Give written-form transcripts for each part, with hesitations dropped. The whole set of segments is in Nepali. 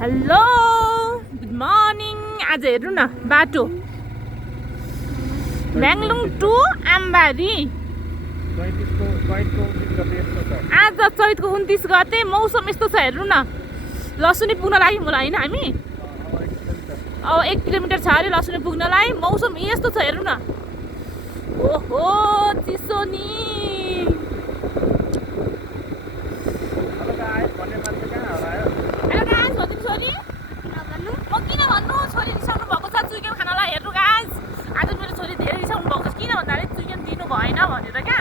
Hello good morning. आज हेर्नु न बाटो ब्याङ्लुङ टु आम्बारी। आज चैतको 29 गते मौसम यस्तो छ हेर्नु न। लसुनी पुग्न लाग्यो मलाई होइन हामी अब 1 किलोमिटर छ अरे लसुनी पुग्नलाई। मौसम यस्तो छ हेर्नु न। ओहो चिसो नि। म किन भन्नु छोरी रिसाउनु भएको छ चुइकेम खानलाई। हेर्नु गाइस आज मेरो छोरी धेरै रिसाउनु भएको छ। किन भन्दाखेरि चुइकेम दिनु भएन भनेर क्या।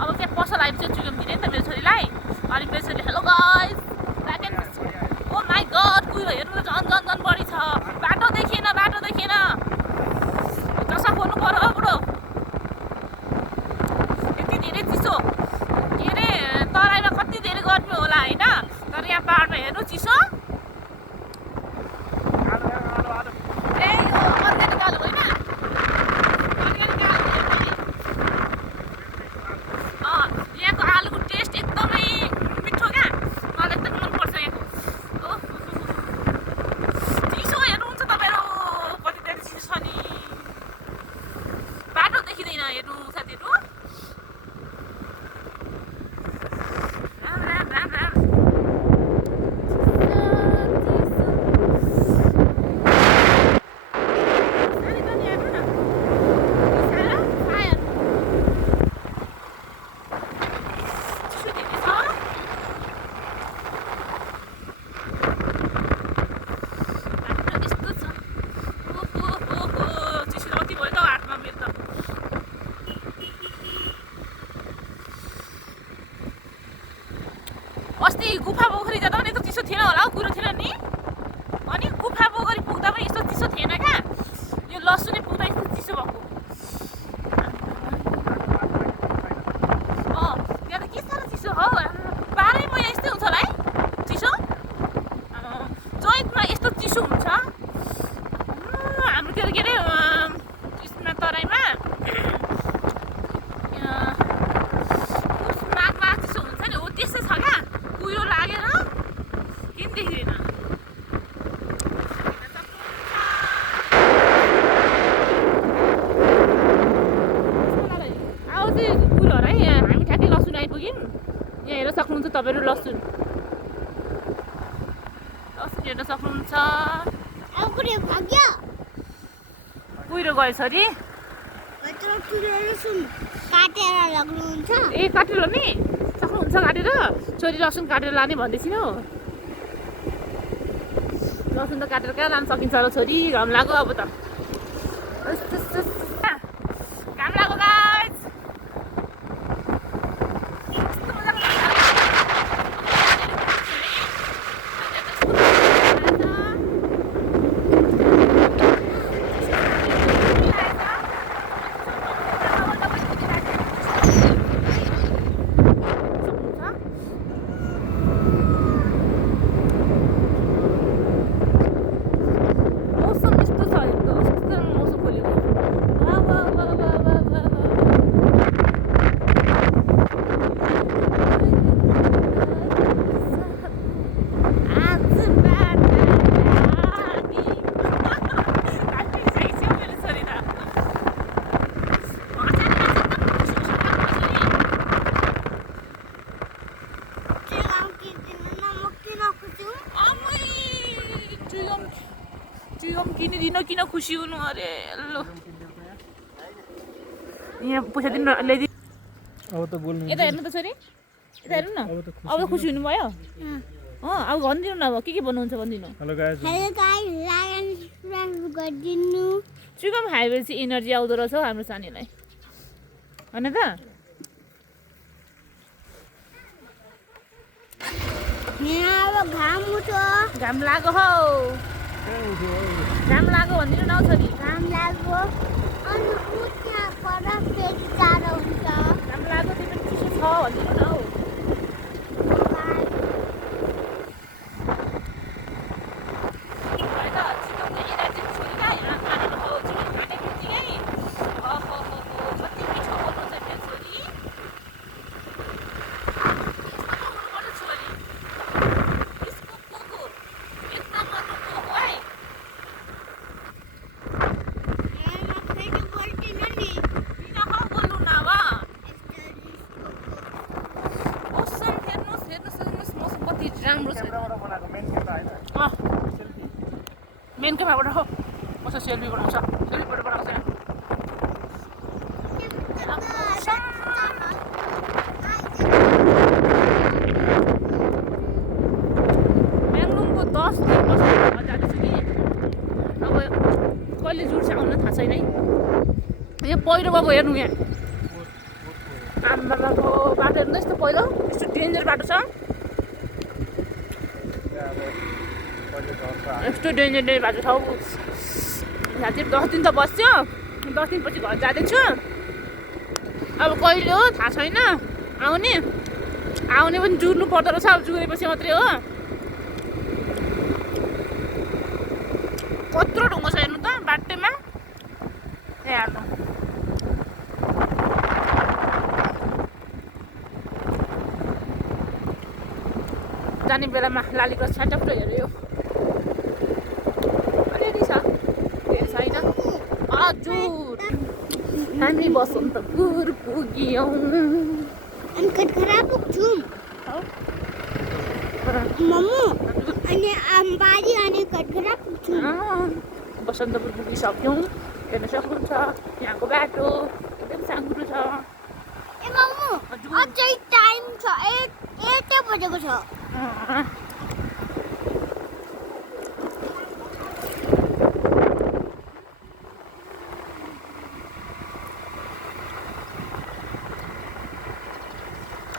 अब त्यहाँ पसल आएपछि चुइकेम दिने नि त मेरो छोरीलाई। अनि मेरो छोरीले hello guys oh my God कुहिरो हेर्नु त झन् झन् झन् बढी छ। बाटो देखिएन दशा खोल्नु पर्यो बुढो। यति धेरै चिसो के अरे तराईमा कति धेरै गर्मी होला होइन, तर यहाँ पाहाडमा हेर्नु चिसो। अस्ति गुफा पोखरी जाँदा पनि यस्तो चिसो थिएन होला, कुरो थिएन नि। अनि गुफा पोखरी पुग्दा पनि यस्तो चिसो थिएन क्या। यो लसुनी पुग्दा यस्तो चिसो भएको। त्यहाँ त के साह्रो चिसो हो। 12 महिना यस्तै हुन्छ होला है चिसो। चैतमा यस्तो चिसो हुन्छ हाम्रोतिर के अरे त्यसमा तराईमा माघमा चिसो हुन्छ नि। हो त्यस्तै छ क्या। कुहिरो लागेर किन देखिँदैन। अब चाहिँ कुरो है हामी ठ्याक्कै लसुन आइपुग्यौँ। यहाँ हेर्न सक्नुहुन्छ तपाईँहरू लसुन हेर्न सक्नुहुन्छ। कुहिरो गएछ अरे ए काटेर नि सक्नुहुन्छ काटेर। छोरी लसुन काटेर लाने भन्दैछ नि। लसुन त काटेर कहाँ लान सकिन्छ होला छोरी। घाम लाग्यो अब त घाम लाग्यो गाइस। किन खुसी हुनु अरे। ल यहाँ पैसा दिनु ल्याइदिनु। अब त बोल्नु यता हेर्नु त छोरी यता हेर्नु न। अब त खुसी हुनुभयो। अब भनिदिनु न अब के भन्नुहुन्छ भनिदिनु। हेलो गाइस चुइकम खायो भने चाहिँ एनर्जी आउँदो रहेछ हाम्रो सानीलाई होइन त। घाम लाग्यो हौ। घाम लाग्यो भनिदिनु न छोरी। घाम लाग्यो तिमी चिसो छ भनिदिनु न हौ। मेन क्यामेराबाट हो कसो सेल्फी बनाउँछ सेल्फीबाट बनाउँछ म्याङ्लुङको 10 दिन बस्नु जाँदैछु कि अब कहिले जुट्छ आउन थाहा छैन है यहाँ पहिरो बाबु हेर्नु यहाँ आम्माको बाटो हेर्नु यस्तो पहिरो यस्तो डेन्जर बाटो छ यस्तो डेन्जर बाटो छ यहाँ चाहिँ 10 दिन त बस्यो 10 दिनपछि घर जाँदैछु अब कहिले हो थाहा छैन आउने पनि जुर्नु पर्दो रहेछ अब जुरेपछि मात्रै हो कत्रो ढुङ्गो छ हेर्नु त बाटोमा हेर्नु जाने बेलामा लालीको छ्याटप्प हेऱ्यो अलिअलि छ धेरै छैन हजुर हामी बसन्तपुर पुग्यौँ अनि कटघरा पुग्छौँ मम्मु अनि आमबारी अनि कटघरा पुग्छौँ बसन्तपुर पुगिसक्यौँ हेर्न सक्नुहुन्छ यहाँको बाटो एकदम साँघुरो छ ए मम्मु अझै टाइम छ 8 बजेको छ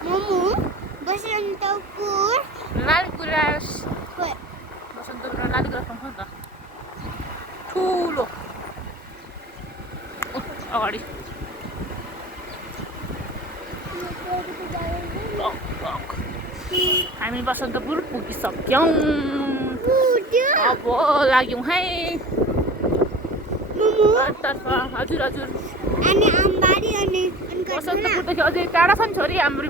मम्मु बसन्तपुर लालीगुराँस बसन्तपुर लालीगुराँस पाउँछ नि त ठुलो अगाडि हामी बसन्तपुर पुगिसक्यौँ अब लाग्यौँ है तर्फ हजुर हजुर अनि आमबारी अनि बसन्तपुरदेखि अझै टाढा छ नि छोरी हाम्रो